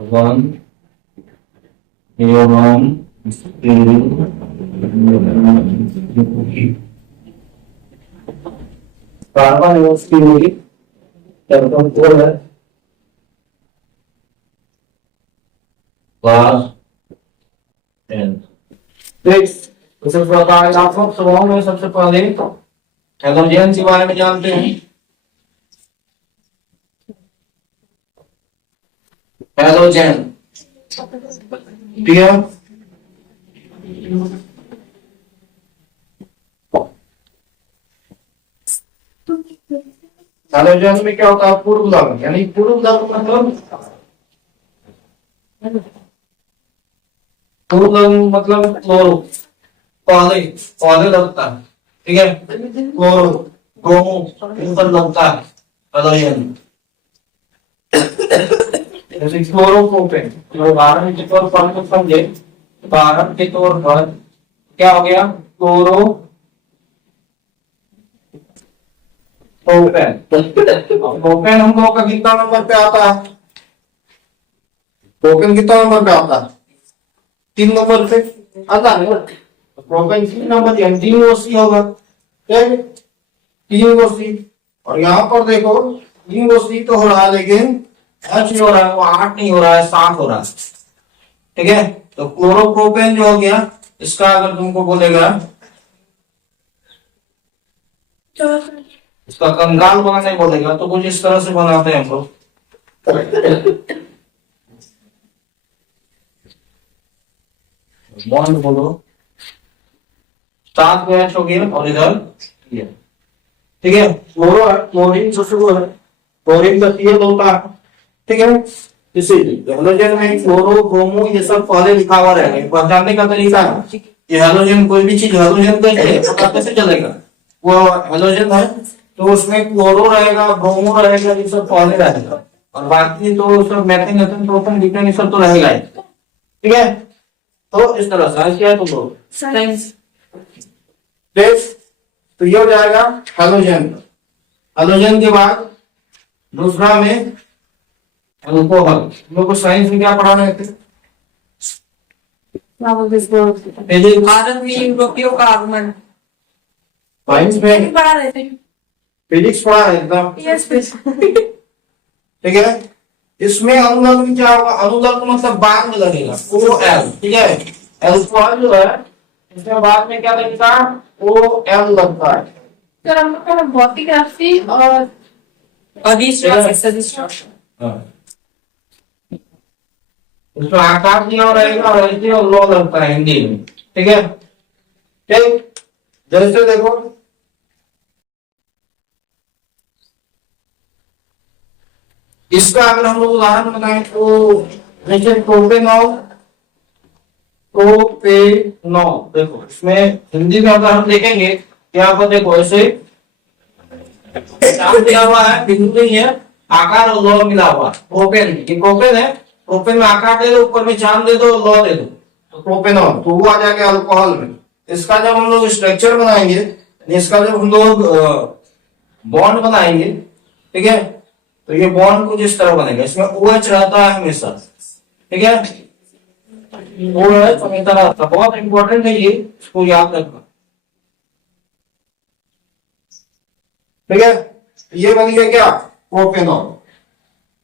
Carbon एवं steel carbon एवं steel carbon को है क्लास 10। इस प्रकार आप सवाल में सबसे पहले हैलोजन के बारे में जानते हैं। हैलोजन ठीक है, हैलोजन में क्या होता है, पूर्व लग्न, यानी पूर्व लग्न मतलब क्लोरो, पहले पहले लगता है, ठीक है, क्लोरो ब्रोमो इन पर लगता है हैलोजन। जैसे क्लोरोप्रोपेन उदाहरण के तौर पर समझे, उदाहरण के तौर पर क्या हो गया, क्लोरो प्रोपेन। प्रोपेन हम लोग का कितना नंबर पे आता है, प्रोपेन कितना नंबर पे आता है, 3 नंबर पे आता है। प्रोपेन 3 नंबर यानी 3 OC होगा, ठीक, 3 OC। और यहाँ पर देखो 3 OC तो हो रहा है, लेकिन H नहीं हो रहा है, वो 8 नहीं हो रहा है, 7 हो रहा है, ठीक है। तो क्लोरोप्रोपेन जो हो गया, इसका अगर तुमको बोलेगा इसका कंगाल बनाने बोलेगा तो कुछ इस तरह से बनाते हैं हम लोग। बॉन्ड बोलो, 7 को H हो गया और इधर ठीक है। क्लोरीन सबसे वो है, क्लोरीन का CL होता है, ठीक है। इसीलिए हैलोजन में क्लोरो ब्रोमो ये सब पहले लिखा हुआ रहेगा। पहचानने का तरीका है कि हैलोजन, कोई भी चीज हैलोजन कैसे पता कैसे चलेगा, वो हैलोजन है तो उसमें क्लोरो रहेगा, ब्रोमो रहेगा, ये सब पहले रहेगा, और बाकी तो सब मेथेन एथेन प्रोपेन ब्यूटेन ये सब तो रहेगा ही, ठीक है। तो इस तरह से क्या है तुम लोग साइंस, तो ये हो जाएगा हैलोजन। हैलोजन के बाद दूसरा में अल्कोहल। हम लोग को साइंस में क्या पढ़ाना है, कार्बन साइंस में पढ़ा रहे थे, फिजिक्स पढ़ा है एकदम, ठीक है। इसमें अनुलग्न क्या होगा, अनुलग्न मतलब बाद में लगेगा OL, ठीक है। अल्कोहल जो है इसमें बाद में क्या लगेगा, OL लगता है। सर हम लोग का भौतिक राशि और उसमें आकाश दिया और रहेगा और ऐसे और लो लगता है हिंदी में, ठीक है। ठीक, जैसे देखो इसका अगर हम लोग उदाहरण बनाएं तो जैसे प्रोपेनॉल, देखो इसमें हिंदी में अगर हम देखेंगे, यहाँ पर देखो ऐसे नाम दिया हुआ है, बिंदु नहीं है, आकार और लौ मिला हुआ, प्रोपेन, ये प्रोपेन है, प्रोपेन में आकार दे दो, ऊपर में चांद दे दो, लौ दे दो, तो प्रोपेनॉल, तो वो आ जाएगा अल्कोहल में। इसका जब हम लोग स्ट्रक्चर बनाएंगे, इसका जब हम लोग बॉन्ड बनाएंगे, ठीक है, तो ये बॉन्ड कुछ इस तरह बनेगा, इसमें OH रहता है हमेशा, ठीक है, OH हमेशा रहता है, बहुत इंपॉर्टेंट है ये, इसको याद रखना, ठीक है। ये बन गया क्या, प्रोपेनॉल।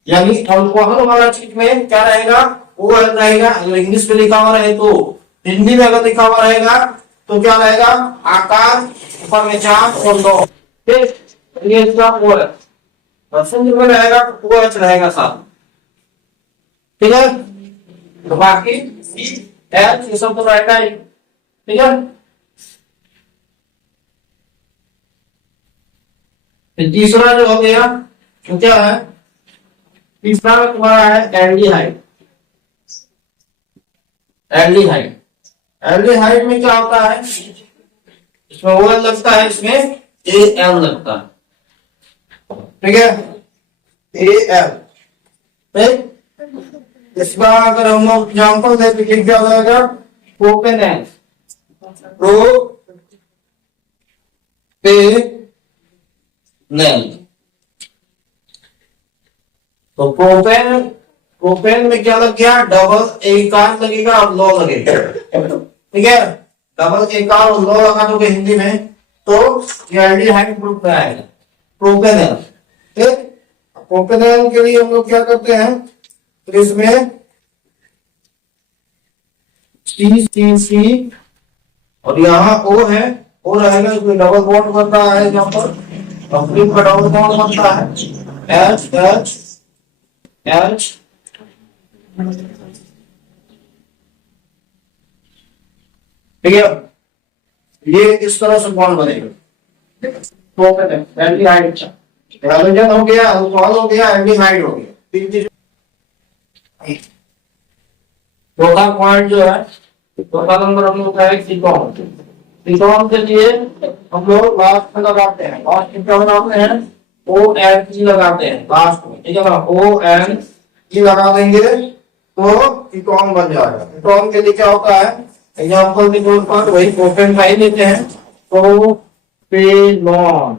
यानी अल्कोहल वाला चीज में क्या रहेगा, OH रहेगा, इंग्लिश में लिखा हुआ रहे तो, हिंदी में अगर लिखा हुआ रहेगा तो क्या रहेगा, आकार, ऊपर में चांद और लौ, ठीक, ये इसका OH, परसेंट में रहेगा तो OH रहेगा साथ, ठीक है। तो बाकी H ये सब तो रहेगा ही, ठीक है। तीसरा जो हो गया तो क्या है, तीसरा तुम्हारा है एल्डिहाइड। एल्डिहाइड, एल्डिहाइड में क्या होता है, इसमें OL लगता है, इसमें AL लगता है, ठीक है, AL, ठीक। इसका अगर हम लोग एग्जाम्पल देते कि क्या हो जाएगा, प्रोपेनॉल, तो प्रोपेन प्रोपेन में क्या लग गया, डबल एकार लगेगा और लॉ लगेगा, ठीक है। डबल एकार और लॉ लगा दोगे हिंदी में तो ये एल्डिहाइड ग्रुप में आएगा, प्रोपेनल। ठीक, प्रोपेनल के लिए हम लोग क्या करते हैं, तो इसमें सी और यहाँ O है, O रहेगा, इसमें डबल बॉन्ड बनता है, यहाँ पर कंप्लीट का डबल बॉन्ड बनता है, H H H, ठीक है। ये इस तरह से बॉन्ड बनेगा, एल्डिहाइड, हैलोजन हो गया, अल्कोहल हो गया, एल्डिहाइड हो गया, तीन चीज। चौथा पॉइंट जो है, चौथा नंबर हम लोग का है कीटोन। कीटोन के लिए हम लोग लास्ट में लगाते हैं, लास्ट में क्या लगाते हैं, ONE लगाते हैं लास्ट में, ठीक है ना। ONE लगा देंगे तो कीटोन बन जाएगा। कीटोन के लिए क्या होता है, एग्जांपल के तौर पर वही प्रोपेन का ही लेते हैं, प्रोपेनॉन,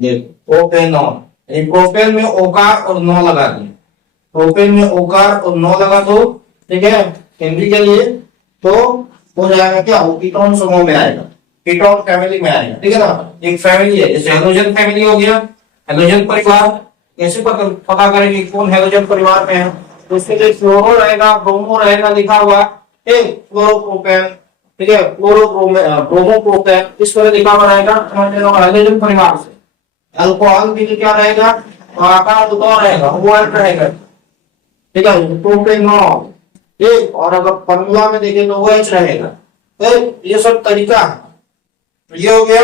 ये प्रोपेनॉन, प्रोपेन में ओकार और नो लगा दें, प्रोपेन में ओकार और नो लगा दो, ठीक है, हिंदी के लिए तो हो जाएगा क्या, वो कीटोन समूह में आएगा, कीटोन फैमिली में आएगा, ठीक है ना। एक फैमिली है, जैसे हेलोजन फैमिली हो गया, हेलोजन परिवार। कैसे पता करेंगे कौन हेलोजन परिवार में है, तो इसके लिए फ्लोरो रहेगा, ब्रोमो रहेगा लिखा हुआ, फ्लोरोप्रोपेन, ठीक है, ब्रोमोप्रोपेन, इस तरह लिखा हुआ रहेगा हेलोजन परिवार से। अल्कोहल के लिए क्या रहेगा, आकार दुकान रहेगा, OH रहेगा, ठीक है, प्रोपेनॉल, ठीक। और अगर फॉर्मूला में देखें तो OH रहेगा। तो ये सब तरीका है। ये हो गया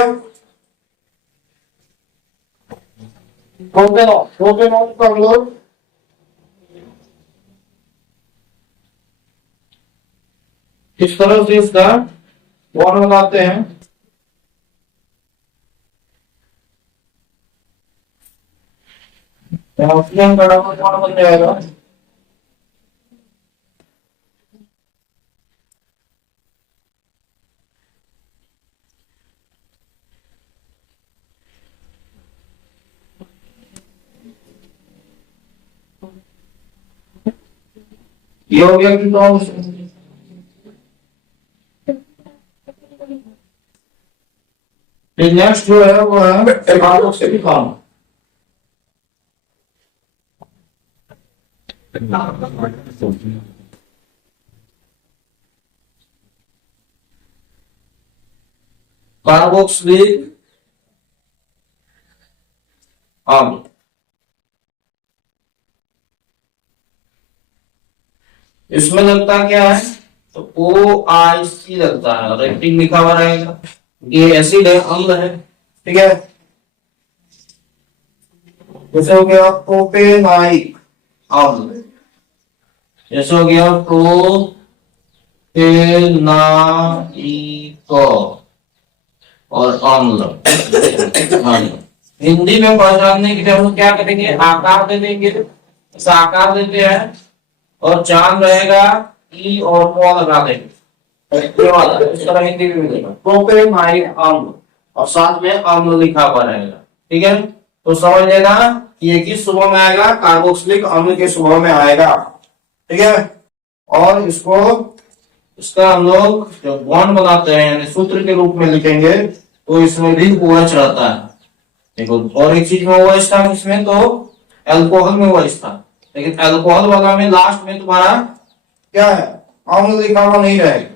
प्रोपेनॉल। प्रोपेनॉल को हम लोग इस तरह से इसका बॉन्ड लगाते हैं, ऑक्सीजन का डबल बॉन्ड बन जाएगा, ये हो गया कीटोन। नेक्स्ट जो है वो है कार्बोक्सिलिक। कार्बोक्सिलिक अम्ल, इसमें लगता क्या है, तो OIC लगता है, रेटिंग लिखा हुआ रहेगा, ये एसिड है, अम्ल है, ठीक है। जैसे हो गया प्रोपेनाइक अम्ल, जैसे हो गया प्रोपेनाइक और अम्ल। हिंदी में पहचानने के लिए हम क्या करेंगे, आकार दे देंगे, इस आकार देते हैं और चांद रहेगा ई और को लगा देंगे, इस तरह हिंदी में मिलेगा प्रोपेनाइक अम्ल और साथ में अम्ल लिखा हुआ रहेगा, ठीक है। तो समझ लेना ये किस सुबह में आएगा, कार्बोक्सिलिक अम्ल के सुबह में आएगा, ठीक है। और इसको इसका हम लोग जो बॉन्ड बनाते हैं यानी सूत्र के रूप में लिखेंगे तो इसमें भी OH रहता है, देखो। और एक चीज में OH था, इसमें तो अल्कोहल में OH था, लेकिन अल्कोहल वाला में लास्ट में तुम्हारा क्या है, अम्ल लिखा हुआ नहीं रहेगा,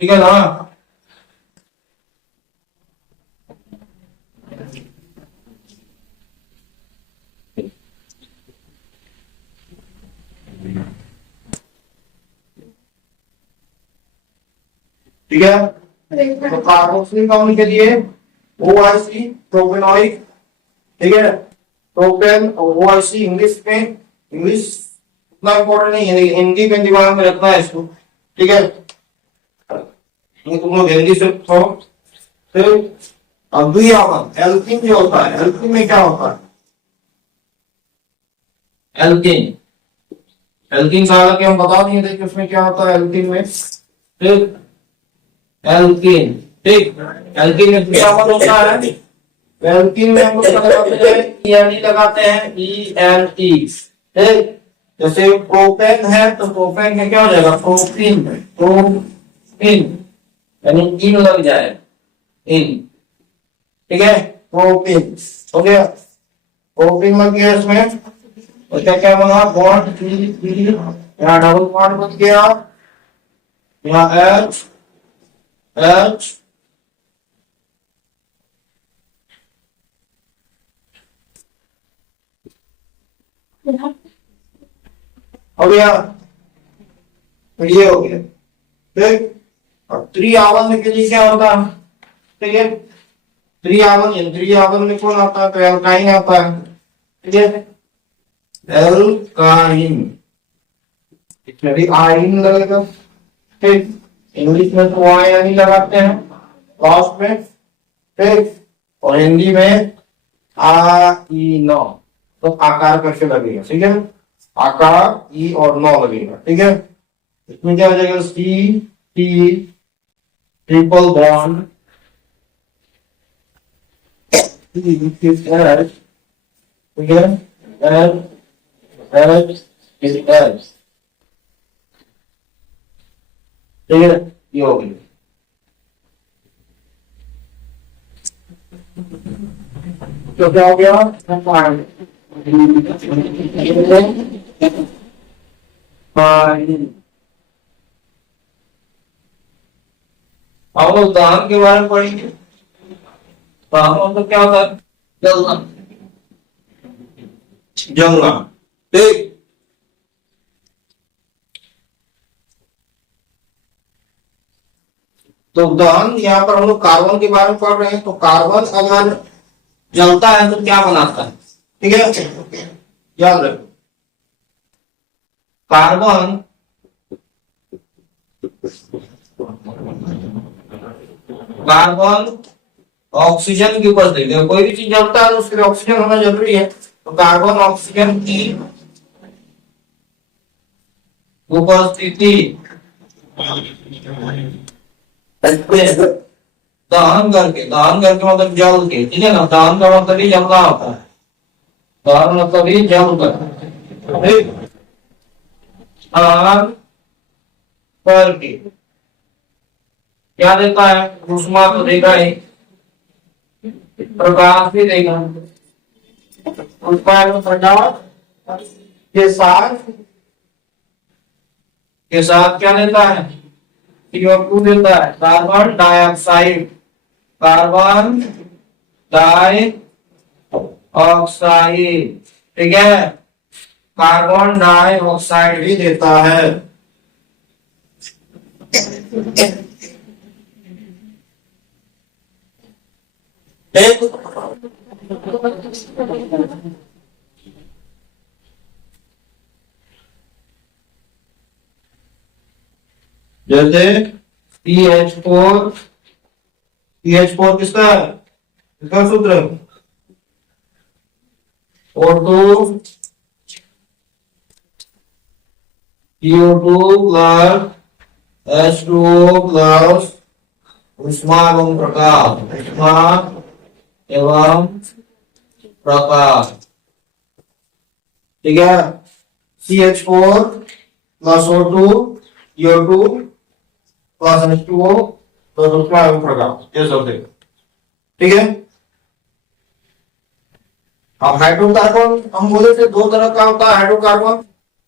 ठीक है ना। ठीक है, तो कार्बोक्सिलिक अम्ल के लिए OIC प्रोपेनॉइक, ठीक है। प्रोपेन और OIC इंग्लिश में, इंग्लिश उतना इम्पोर्टेंट नहीं है, हिंदी में दिमाग में रखना है इसको, ठीक है। तुम लोग हिंदी से तो फिर अभी एल्किन जो होता है, एल्किन में क्या होता है, एल्किन, एल्किन का हालांकि हम बता दिए थे कि उसमें क्या होता है एल्किन में, ठीक। एल्किन, ठीक, एल्किन में क्या होता है, एल्किन में हम लोग क्या लगाते हैं, ENE लगाते हैं, ENE, ठीक, जैसे प्रोपेन है तो प्रोपेन का क्या हो जाएगा, प्रोपीन, प्रोपीन यानी इन लग जाए, इन, ठीक है, प्रोपीन हो गया, प्रोपीन लग गया इसमें, और क्या क्या बना, बॉन्ड, यहाँ डबल बॉन्ड बन गया, यहाँ एच एच, हो गया, ये हो गया, ठीक। और त्रिआवन के लिए क्या होता है, ठीक है, त्रिआवन में कौन आता है, तो एल्काइन आता है, ठीक है, एल्काइन, इसमें भी आइन लगेगा, ठीक, इंग्लिश में तो आयन ही लगाते हैं लास्ट में, ठीक, और हिंदी में आइनो, तो आकार करके लगेगा, ठीक है, आकार ई और नौ लगेगा, ठीक है। इसमें क्या हो जाएगा, सी टी ट्रिपल बॉन्ड, ठीक है, एल एच इज एच, ठीक है, ये हो गया। तो क्या हो गया, अब उदाहरण के बारे में पढ़ेंगे, तो क्या होता है, जलना, जलना, ठीक। तो उदाहरण यहाँ पर हम लोग कार्बन के बारे में पढ़ रहे हैं, तो कार्बन अगर जलता है तो क्या बनाता है, ठीक है, याद रखो, कार्बन कार्बन ऑक्सीजन की उपस्थिति है, कोई भी चीज जलता है तो उसके लिए ऑक्सीजन होना जरूरी है, तो कार्बन ऑक्सीजन की उपस्थिति दहन करके मतलब जल के, ठीक है ना, दहन का मतलब ही जलना होता है, दहन मतलब ही जल कर, ठीक, दहन करके क्या देता है, ऊष्मा तो देगा ही, प्रकाश भी देगा, प्रकाश के साथ क्या देता है, CO2 देता है, कार्बन डाइऑक्साइड, कार्बन डाइऑक्साइड, ठीक है, कार्बन डाइऑक्साइड भी देता है, ठीक। जैसे CH4 किसका है, इसका सूत्र है O2 CO2 plus H2O plus ऊष्मा एवं प्रकाश, ऊष्मा एवं प्रकाश, ठीक है, CH4 plus O2 CO2 plus H2O plus ऊष्मा एवं प्रकाश, ये सब देगा, ठीक है। अब हाइड्रोकार्बन हम बोले थे दो तरह का होता है हाइड्रोकार्बन,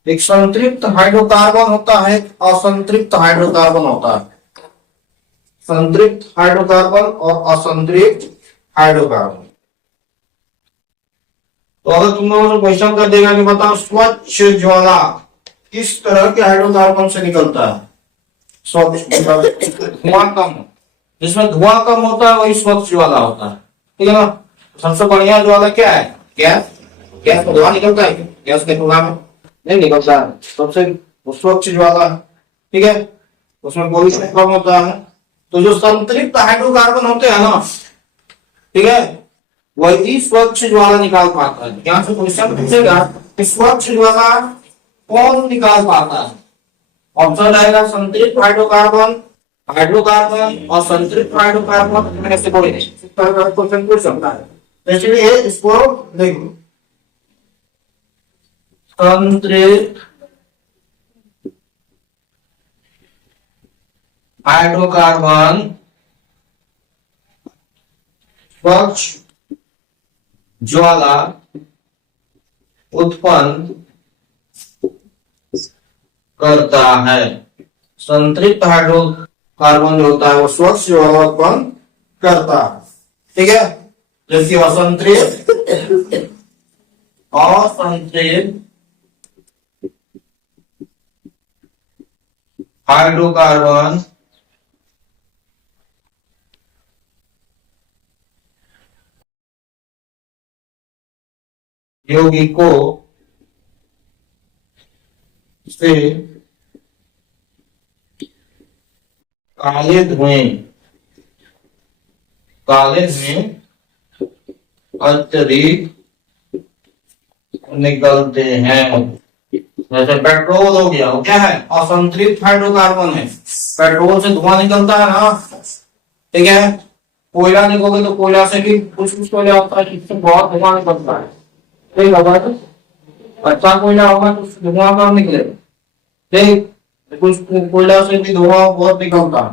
एक संतृप्त हाइड्रोकार्बन होता है, असंतृप्त हाइड्रोकार्बन होता है, संतृप्त हाइड्रोकार्बन और असंतृप्त हाइड्रोकार्बन। तो अगर तुम लोगों ने क्वेश्चन कर देगा कि बताओ स्वच्छ ज्वाला किस तरह के हाइड्रोकार्बन से निकलता है, स्वच्छ धुआं कम, जिसमें धुआं कम होता है वही स्वच्छ ज्वाला होता है, ठीक है ना। सबसे बढ़िया ज्वाला क्या है, गैस, गैस में धुआं निकलता है, गैस के धुआं में नहीं निकलता है, सबसे स्वच्छ ज्वाला, ठीक है, उसमें पॉल्यूशन कम होता है। तो जो संतृप्त हाइड्रोकार्बन होते हैं ना, ठीक है, वही स्वच्छ ज्वाला निकाल पाता है। यहाँ से क्वेश्चन पूछेगा कि स्वच्छ ज्वाला कौन निकाल पाता है, ऑप्शन आएगा संतृप्त हाइड्रोकार्बन, हाइड्रोकार्बन और संतृप्त हाइड्रोकार्बन में से कोई नहीं, क्वेश्चन पूछ सकता है। इसलिए इसको देखो, संतृप्त हाइड्रोकार्बन स्वच्छ ज्वाला उत्पन्न करता है। संतृप्त हाइड्रोकार्बन जो होता है वो स्वच्छ ज्वाला उत्पन्न करता है। ठीक है, जबकि असंतृप्त हाइड्रोकार्बन यौगिकों से काले धुएं अत्यधिक निकलते हैं। जैसे पेट्रोल हो गया, वो क्या है? असंतृप्त हाइड्रोकार्बन है। पेट्रोल से धुआं निकलता है ना, ठीक है। कोयला निकलोगे तो कोयला से भी कुछ कोयला होता है जिससे बहुत धुआं निकलता है। ठीक है, अच्छा कोयला होगा तो धुआं कम निकलेगा। ठीक, कुछ कोयला से भी धुआं बहुत निकलता है।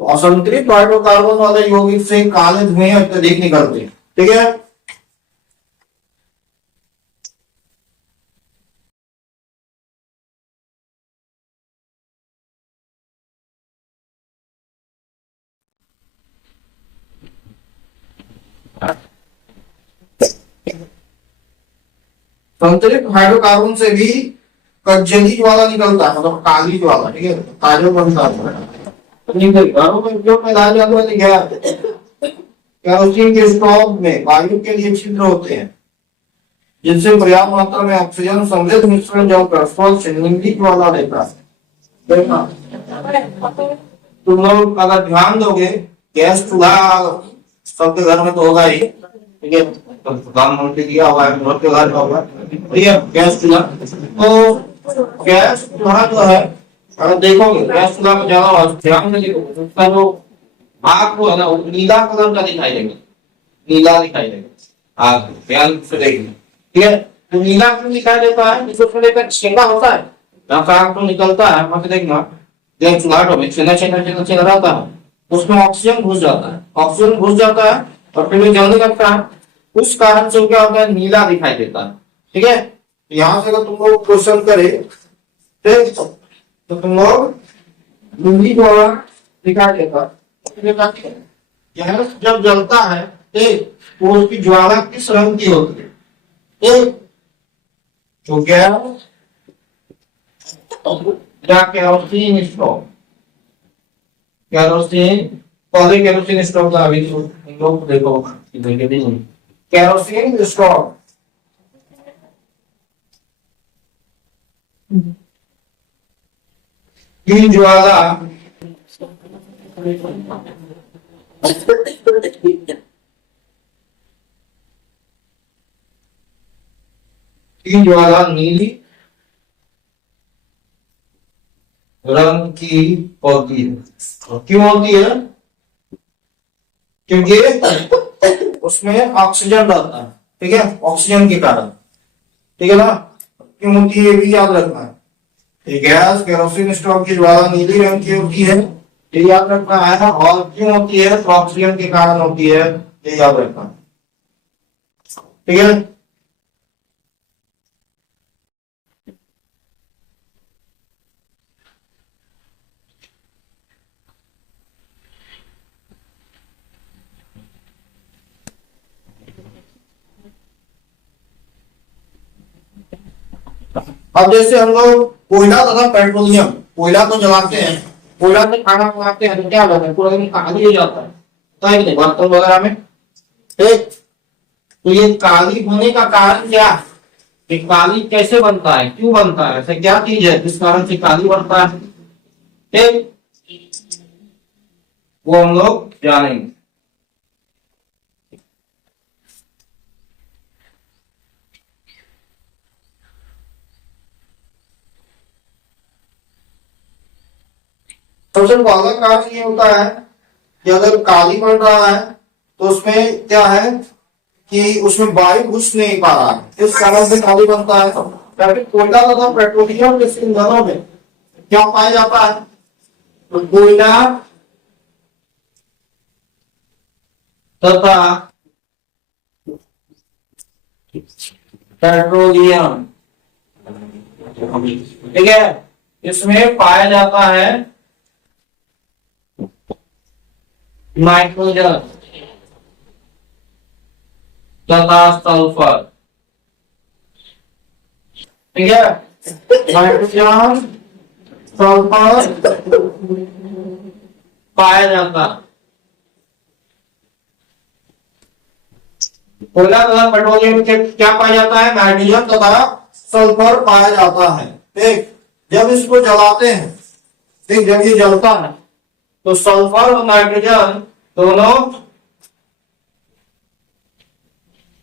तो असंतृप्त हाइड्रोकार्बन वाले यौगिक से काले धुएं अत्यधिक निकलते हैं। ठीक है, संतृप्त हाइड्रोकार्बन से भी कज्जली ज्वाला निकलता है, मतलब काली ज्वाला। ठीक है, काजल बनता है। घरों में उपयोग में लाए जाने वाले केरोसिन के स्टोव में वायु के लिए छिद्र होते हैं जिनसे पर्याप्त मात्रा में ऑक्सीजन समृद्ध मिश्रण जमकर स्वच्छ नीली ज्वाला देता है। देखना, तुम लोग अगर ध्यान दोगे, गैस चूल्हा सबके घर में तो होगा ही। ठीक है, प्रधानमंत्री दिया हुआ है, घर के घर का होगा। ठीक है, गैस चूल्हा। तो गैस चूल्हा जो है, अगर देखोगे गैस चूल्हा में ज्यादा ध्यान से देखोगे उसका जो आग को है ना, वो नीला कलर का दिखाई देगा। नीला दिखाई देगा आग, ध्यान से देखिए। ठीक है, तो नीला क्यों दिखाई देता है? उसमें एक छेदा होता है, जहाँ से आग तो निकलता है। वहां पे देखना, गैस चूल्हा में छेदा रहता है, उसमें ऑक्सीजन घुस जाता है। ऑक्सीजन घुस जाता है और फिर जलने लगता है। उस कारण से क्या होता है? नीला दिखाई देता है। ठीक है, यहाँ से अगर तुम लोग क्वेश्चन करे तो तुम लोग नीली ज्वाला दिखाई देता है। यह जब जलता है तो उसकी ज्वाला किस रंग की होती है? तो गैस या केरोसिन स्टोव। केरोसिन, पहले केरोसिन स्टोव था, अभी तो लोग देखो केरोसिन स्टोव। की ज्वाला की ज्वाला नीली रंग की होती है। क्यों होती है? क्योंकि उसमें ऑक्सीजन रहता है। ठीक है, ऑक्सीजन के कारण। ठीक है ना, क्यों होती है ये भी याद रखना है। गैस केरोसिन स्टोव की ज्वाला नीली रंग की होती है, ये याद रखना है। और क्यों होती है? तो ऑक्सीजन के कारण होती है, ये याद रखना है। ठीक है, अब जैसे हम लोग कोयला तथा पेट्रोलियम, कोयला तो जलाते हैं, कोयला से खाना बनाते हैं, तो क्या होता है? पूरा दिन काली हो जाता है, पता है कि नहीं, बर्तन वगैरह में। ठीक, तो ये काली होने का कारण क्या है? ये काली कैसे बनता है, क्यों बनता है, ऐसा क्या चीज है जिस कारण से काली बनता है? ठीक, वो हम लोग जानेंगे। सबसे पहला कारण ये होता है कि अगर काली बन रहा है तो उसमें क्या है कि उसमें वायु घुस नहीं पा रहा है, इस कारण से काली बनता है। या फिर कोयला तथा पेट्रोलियम जैसे ईंधनों में क्या पाया जाता है? तो कोयला तथा पेट्रोलियम, ठीक है, इसमें पाया जाता है नाइट्रोजन तथा सल्फर, ठीक है, नाइट्रोजन सल्फर पाया जाता है। कोयला तथा पेट्रोलियम के क्या पाया जाता है? नाइट्रोजन तथा सल्फर पाया जाता है। ठीक, जब इसको जलाते हैं, ठीक, जब ये जलता है तो सल्फर और नाइट्रोजन दोनों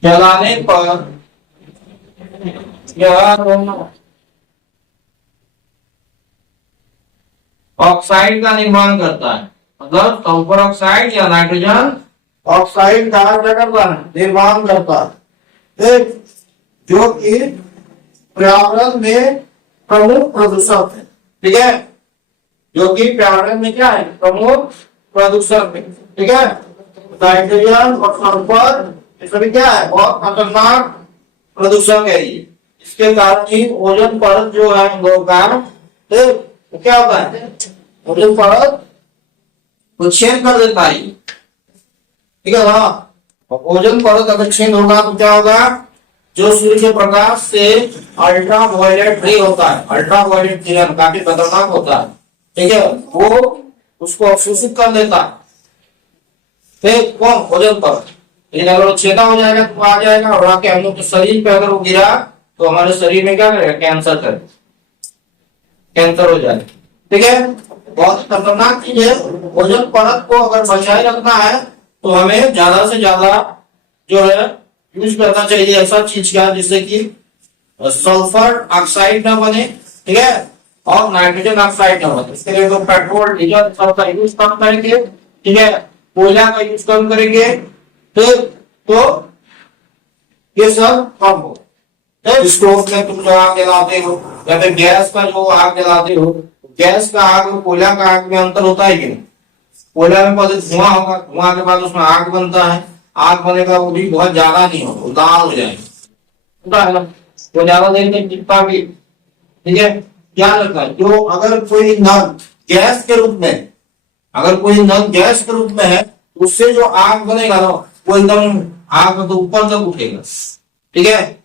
जलाने पर यह दोनों ऑक्साइड का निर्माण करता है। मतलब सल्फर ऑक्साइड या नाइट्रोजन ऑक्साइड का क्या करता है? निर्माण करता है। ठीक, जो कि पर्यावरण में प्रमुख प्रदूषक है। ठीक है, जो कि पर्यावरण में क्या है? प्रमुख प्रदूषक है। ठीक है, नाइट्रोजन और सल्फर ये सभी क्या है? बहुत खतरनाक प्रदूषक है ये। इसके कारण ही ओजोन परत जो है हम लोग का, तो क्या होता है? ओजोन परत को छेद कर देता है। ठीक है ना? ओजोन परत अगर छेद होगा तो क्या होगा? जो सूर्य के प्रकाश से अल्ट्रा वायलेट रे होता है, अल्ट्रा वायलेट किरण काफी खतरनाक होता है, ठीक है, वो उसको अवशोषित कर लेता है। फिर कौन? ओजोन परत। लेकिन अगर वो छेदा हो जाएगा तो आ जाएगा और आके हम लोग के शरीर पे अगर वो गिरा तो हमारे शरीर में क्या करेगा? कैंसर करेगा, कैंसर हो जाएगा। ठीक है, बहुत खतरनाक चीज है। ओजोन परत को अगर बचाए रखना है तो हमें ज्यादा से ज्यादा जो है यूज करना चाहिए ऐसा चीज का जिससे कि सल्फर ऑक्साइड ना बने, ठीक है, और नाइट्रोजन ऑक्साइड ना बने। इसके लिए तो पेट्रोल डीजल सबका यूज कम करेंगे, ठीक है, कोयला का यूज कम करेंगे, तो ये सब कम हो। स्टोव में तुम जो आग जलाते हो या फिर गैस का जो आग जलाते हो, गैस का आग और कोयला का आग में अंतर होता है कि नहीं? कोयला में पहले धुआं होगा, धुआं के बाद उसमें आग बनता है, आग बनेगा वो भी बहुत ज्यादा नहीं होगा, लाल हो जाएगा, वो ज्यादा देर तक टिकता भी। ठीक है, क्या लगता है? जो अगर कोई ईंधन गैस के रूप में, अगर कोई ईंधन गैस के रूप में है तो उससे जो आग बनेगा ना वो एकदम आग तो ऊपर तक उठेगा। ठीक है,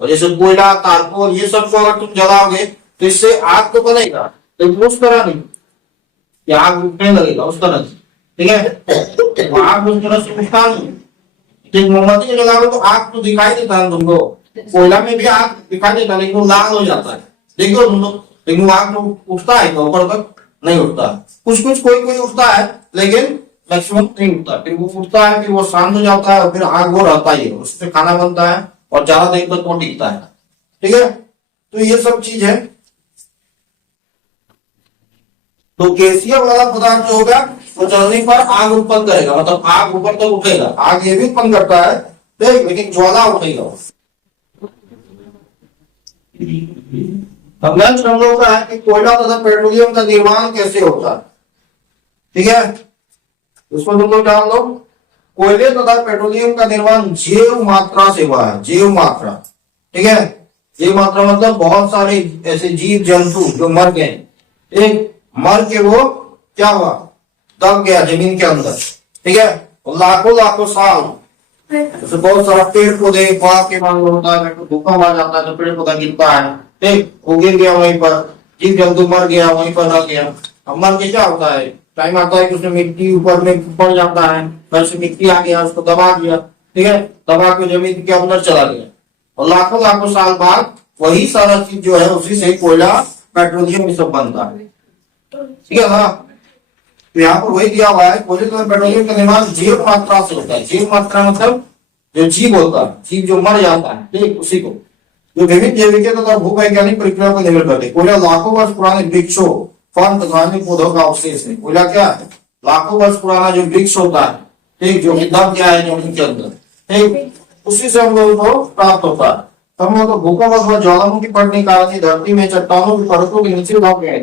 और जैसे कोयला, तारकोल ये सब को अगर तुम जलाओगे तो इससे आग तो बनेगा, लेकिन उस तरह नहीं कि आग उठने लगेगा उस तरह से। ठीक है, आग उस तरह से उठता नहीं। ठीक, मोमबत्ती जलाओगे तो आग तो दिखाई देता है तुमको, कोयला में भी आग दिखाई देता है लेकिन वो लाल हो जाता है, देखो तुम लोग, लेकिन वो आग तो उठता है, ऊपर तक नहीं उठता। कुछ कुछ कोई कोई उठता है लेकिन मैक्सिमम नहीं उठता। फिर वो उठता है, फिर वो शांत हो जाता है और फिर आग वो रहता ही है, उससे खाना बनता है और ज्यादा देर तक वो टिकता है। ठीक है, तो ये सब चीज है। तो गैसीय वाला पदार्थ जो होगा वो जलने पर आग उत्पन्न करेगा, मतलब आग ऊपर तक उठेगा। आग ये भी उत्पन्न करता है लेकिन ज्वाला उठेगा। अब नेक्स्ट हम लोग का है कि कोयला तथा पेट्रोलियम का निर्माण कैसे होता है। ठीक है, उसको तुम लोग जान लो। कोयले तथा पेट्रोलियम का निर्माण जैव मात्रा से हुआ है, जैव मात्रा। ठीक है, जैव मात्रा मतलब बहुत सारे ऐसे जीव जंतु जो मर गए, एक मर के वो क्या हुआ? दब गया जमीन के अंदर। ठीक है, लाखों लाखों साल जैसे बहुत सारा पेड़ पौधे के मान लो होता है, भूकंप आ जाता है तो पेड़ पौधा गिरता है, ठीक, वो गिर गया वहीं पर, जीव जंतु मर गया वहीं पर रह गया। अब मर के क्या होता है? टाइम आता है कि उसमें मिट्टी ऊपर में पड़ जाता है, फिर से मिट्टी आ गया, उसको दबा दिया, ठीक है, दबा के जमीन के अंदर चला गया और लाखों लाखों साल बाद वही सारा चीज जो है उसी से कोयला, पेट्रोलियम ये सब बनता है। ठीक है ना? तो यहाँ पर वही दिया हुआ है, कोयले तथा पेट्रोलियम का निर्माण जैव मात्रा से होता है। जैव मात्रा मतलब जो जीव होता है, जीव जो मर जाता है, ठीक, उसी को, जो विभिन्न जैविक तथा भूवैज्ञानिक प्रक्रिया पर निर्भर करते हैं। कोयला लाखों वर्ष पुराने वृक्षों, फल तथा अन्य पौधों का अवशेष है। कोयला क्या है? लाखों वर्ष पुराना जो वृक्ष होता है, ठीक, जो कि दब गया है जमीन के अंदर, ठीक, उसी से हम लोगों को प्राप्त होता है। तब तो भूकंप अथवा ज्वालामुखी फटने के कारण ये धरती में चट्टानों की परतों के नीचे दब गए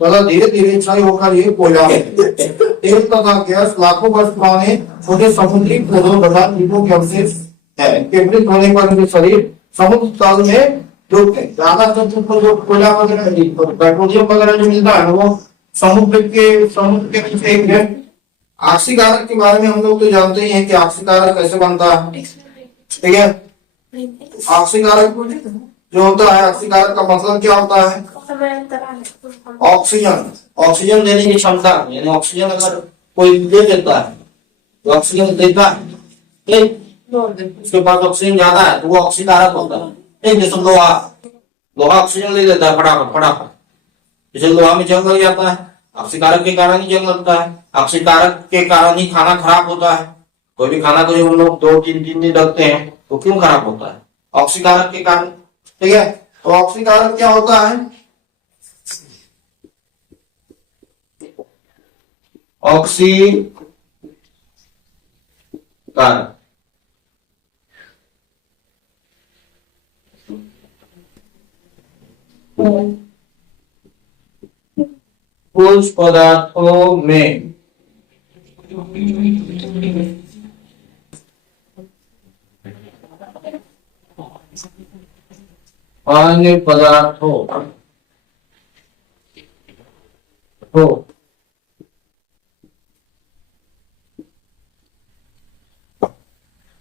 तथा धीरे धीरे क्षय होकर ये कोयला तेल तथा गैस लाखों वर्ष पुराने छोटे समुद्री पौधों तथा द्वीपों के अवशेष है। इनके मृत होने पर उनके शरीर समुद्र तल में डूब गए। ज्यादा जो कोयला वगैरह पेट्रोलियम वगैरह जो मिलता है वो समुद्र के नीचे एक है। आक्सीकारक के बारे में हम लोग तो जानते ही हैं कि आक्सीकारक कैसे बनता है, ठीक है। आक्सीकारक जो होता है, आक्सीकारक का मतलब क्या होता है? ऑक्सीजन, ऑक्सीजन देने की क्षमता, यानी ऑक्सीजन अगर कोई दे देता है तो ऑक्सीजन देता है, ठीक, उसके पास ऑक्सीजन ज्यादा है तो वो ऑक्सीकारक होता है, ठीक। जैसे लोहा, लोहा ऑक्सीजन ले लेता है फटाफट फटाफट, जैसे लोहा में जंग लग जाता है, ऑक्सीकारक के कारण ही जंग लगता है। ऑक्सीकारक के कारण ही खाना खराब होता है। कोई भी खाना को जब हम लोग 2-3 दिन रखते हैं तो क्यों खराब होता है? ऑक्सीकारक के कारण, ठीक है। तो ऑक्सीकारक क्या होता है? ऑक्सीकारक कुछ पदार्थों में अन्य पदार्थों को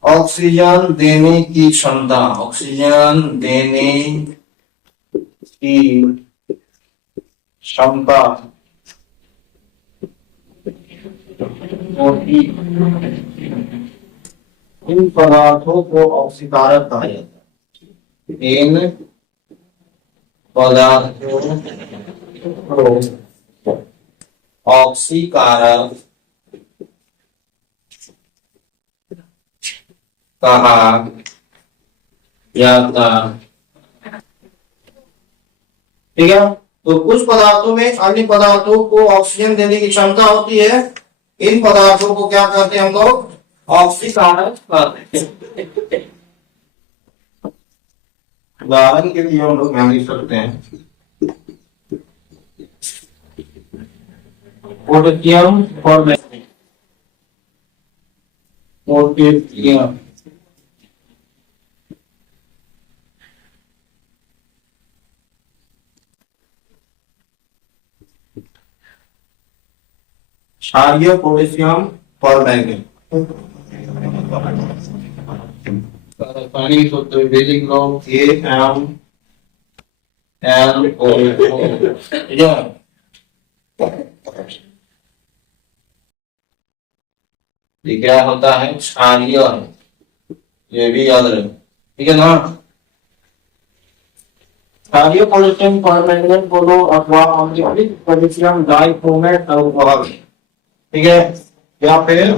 ऑक्सीजन देने की क्षमता, ऑक्सीजन देने की क्षमता होती, इन पदार्थों को ऑक्सीकारक कहा जाता है। इन पदार्थों को ऑक्सीकारक कहा जाता, ठीक है। तो कुछ पदार्थों में अन्य पदार्थों को ऑक्सीजन देने की क्षमता होती है। इन पदार्थों को क्या कहते हैं हम लोग? ऑक्सीकारक कहते हैं। उदाहरण के लिए हम लोग ध्यान लिख सकते हैं, पोटेशियम फॉर्मेशन, पोटेशियम, क्षारीय पोटेशियम फॉर्मेशन, पानी सूत्र बेसिक लॉ AmNO, ये क्या होता है? क्षारीय, ये भी याद रखें, ठीक है ना। क्षारीय पोटेशियम परमैंगनेट बोलो अथवा अम्लीय पोटेशियम डाइक्रोमेट अल्कोहल, ठीक है, या फिर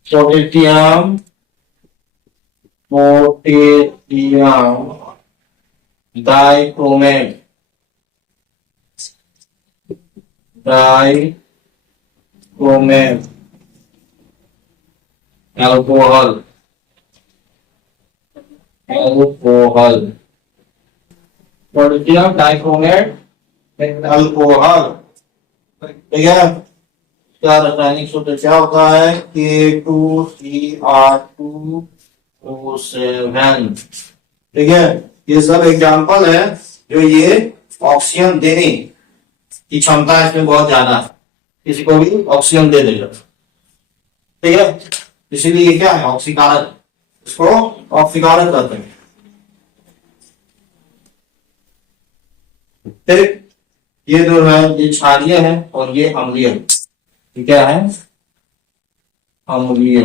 potassium dichromate alcohol, potassium dichromate alcohol, ठीक है। क्या रासायनिक सूत्र क्या होता है? K2Cr2O7, ठीक है। ये सब एग्जाम्पल है जो ये ऑक्सीजन देने की क्षमता है, इसमें बहुत ज्यादा है, किसी को भी ऑक्सीजन दे देगा, ठीक है। इसीलिए ये क्या है? ऑक्सीकारक, इसको ऑक्सीकारक कहते हैं, ठीक। ये जो है ये क्षारीय है और ये अम्लीय है, क्या है? अम्लीय।